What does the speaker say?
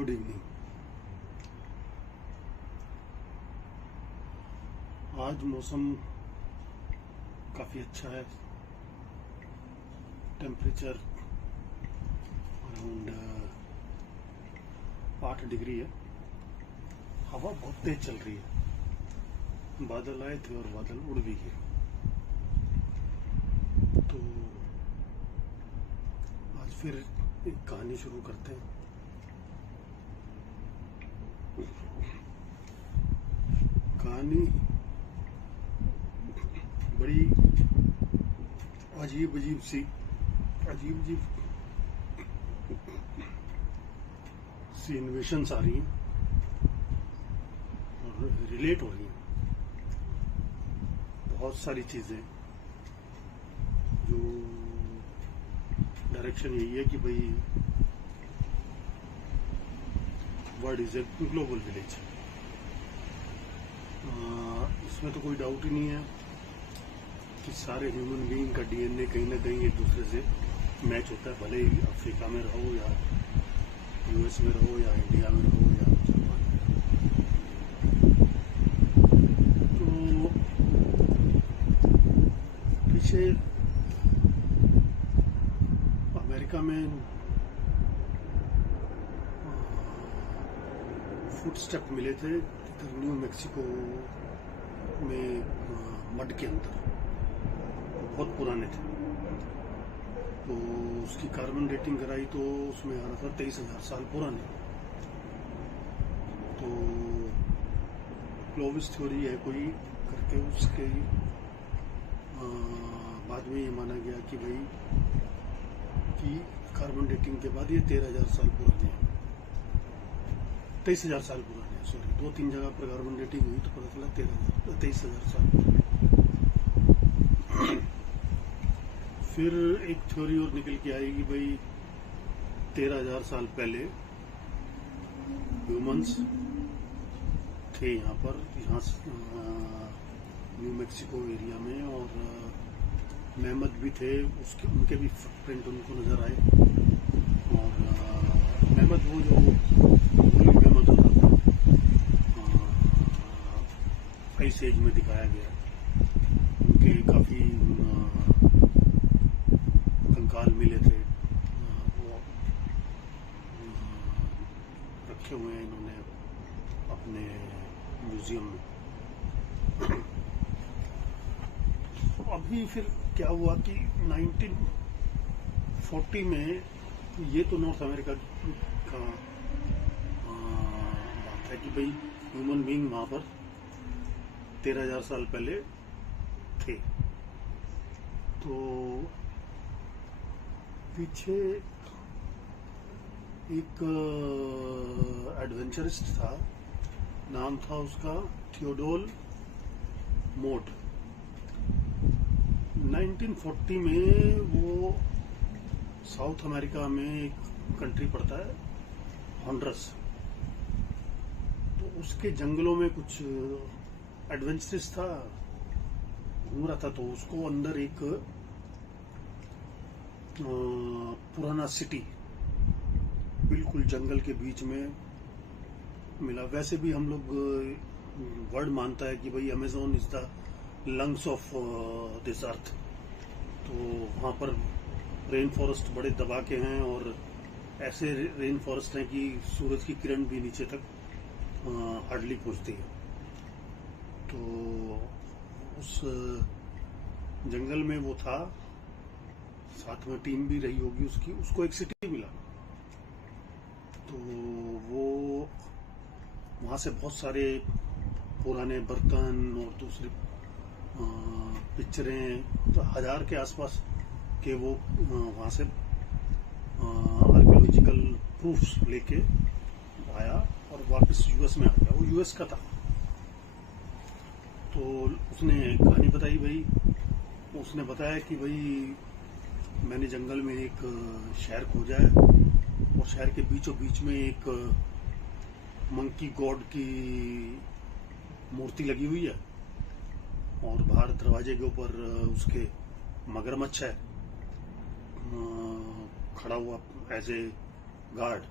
Good evening. आज मौसम काफ़ी अच्छा है। टेम्परेचर अराउंड 8 डिग्री है। हवा बहुत तेज चल रही है। बादल आए थे और बादल उड़ भी गए। तो आज फिर एक कहानी शुरू करते हैं। कहानी बड़ी अजीब अजीब सी इन्वेशंस आ रही हैं और रिलेट हो रही हैं। बहुत सारी चीजें जो डायरेक्शन यही है कि भाई world is a global village. इसमें तो कोई डाउट ही नहीं है कि सारे ह्यूमन बीइंग का डीएनए कहीं ना कहीं एक दूसरे से मैच होता है, भले ही अफ्रीका में रहो या यूएस में रहो या इंडिया में रहो या जापान में रहो। तो पीछे अमेरिका में फुटस्टेप मिले थे इधर न्यू मैक्सिको में, मड के अंदर, बहुत पुराने थे। तो उसकी कार्बन डेटिंग कराई तो उसमें आ रहा था 23,000 साल पुराने। तो क्लोविस थ्योरी है कोई करके, उसके बाद में ये माना गया कि भाई कि कार्बन डेटिंग के बाद ये 13,000 साल पुराने हैं, 23,000 साल पुराने हैं। सॉरी, 2-3 जगह पर कार्बन डेटिंग हुई तो पता चला 23,000 साल पुराने। फिर एक थ्योरी और निकल के आई कि भाई 13,000 साल पहले ह्यूमंस थे यहाँ न्यू मैक्सिको एरिया में, और मेहमत भी थे, उनके भी फुटप्रिंट उनको नजर आए। और मेहमत वो जो मेहमत होता था आइस एज में दिखाया गया, उनके काफी कंकाल मिले थे, वो रखे हुए हैं इन्होंने अपने म्यूजियम में। अभी फिर क्या हुआ कि 1940 में, ये तो नॉर्थ अमेरिका का बात है कि भाई ह्यूमन बीइंग वहां पर 13,000 साल पहले थे। तो पीछे एक एडवेंचरिस्ट था, नाम था उसका थियोडोर मोट। 1940 में वो साउथ अमेरिका में एक कंट्री पड़ता है हॉन्डुरस। तो उसके जंगलों में कुछ एडवेंचरिस्ट था, घूम रहा था, तो उसको अंदर एक पुराना सिटी बिल्कुल जंगल के बीच में मिला। वैसे भी हम लोग वर्ड मानता है कि भाई Amazon is the lungs of this earth. तो वहां पर रेन फॉरेस्ट बड़े दबा के हैं, और ऐसे रेन फॉरेस्ट हैं कि सूरज की किरण भी नीचे तक हार्डली पहुंचती है। तो उस जंगल में वो था, साथ में टीम भी रही होगी उसकी, उसको एक सिटी मिला। तो वो वहां से बहुत सारे पुराने बर्तन और दूसरी पिक्चरें, तो 1000 के आसपास के वो वहां से आर्कियोलॉजिकल प्रूफ्स लेके आया और वापस यूएस में आ गया। वो यूएस का था। तो उसने कहानी बताई भाई, उसने बताया कि भाई मैंने जंगल में एक शहर खोजा है, और शहर के बीचों बीच में एक मंकी गॉड की मूर्ति लगी हुई है, और बाहर दरवाजे के ऊपर उसके मगरमच्छ है खड़ा हुआ एज ए गार्ड।